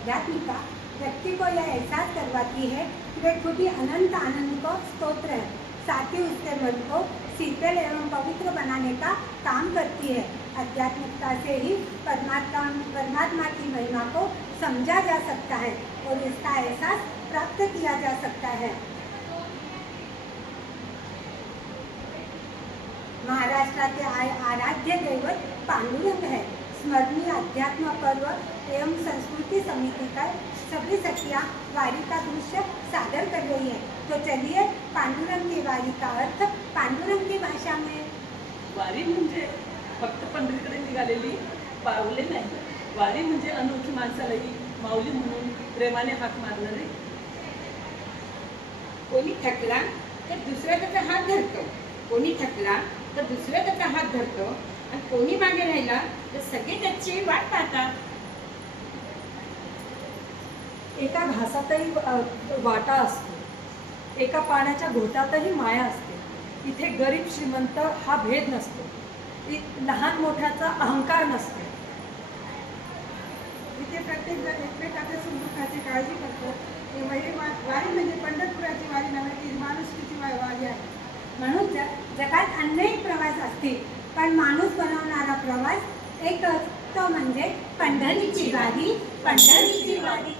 आध्यात्मिका व्यक्ति को यह एहसास करवाती है कि वे खुद ही अनंत आनंद को स्तोत्र है, साथ ही उसके मन को शीतल एवं पवित्र बनाने का काम करती है। आध्यात्मिकता से ही परमात्मा की महिमा को समझा जा सकता है और इसका एहसास प्राप्त किया जा सकता है। महाराष्ट्र के आराध्य दैवत पांडुरंग है। स्मरणीय अध्यात्म पर्व एवं संस्कृति समिति का सभी सखियाँ वारी का दृश्य सादर कर रही है। तो चलिए पांडुरंग की वारी का अर्थ पांडुरंग की भाषा में। वारी म्हणजे फक्त पंढरीकडे निघालेली पावले नाही, वारी म्हणजे अनोळखी माणसालाही माऊली म्हणून प्रेमाने हाक मारणारे। कोणी थकला तर दुसरा त्याचा हात धरतो, कोणी थकला तर दुसरा त्याचा हात धरतो आणि कोणी मागे राहिला तर सगळे त्याची वाट पाहतात। एका घासातही वाटा असतो, एका पाण्याच्या घोटातही माया असते। इथे गरीब श्रीमंत हा भेद नसतो, लहान मोठ्याचा अहंकार नसतो। इथे प्रत्येक जण एकमेकाच्या सुखदुःखाची काळजी करतो। ही वारी म्हणजे पंढरपुराची वारी नव्हे, ती माणुसकीची वारी आहे। म्हणून जगात अनेक प्रवास असतील, पण माणूस बनवणारा प्रवास एकच, तो म्हणजे पंढरीची वारी, पंढरीची वारी।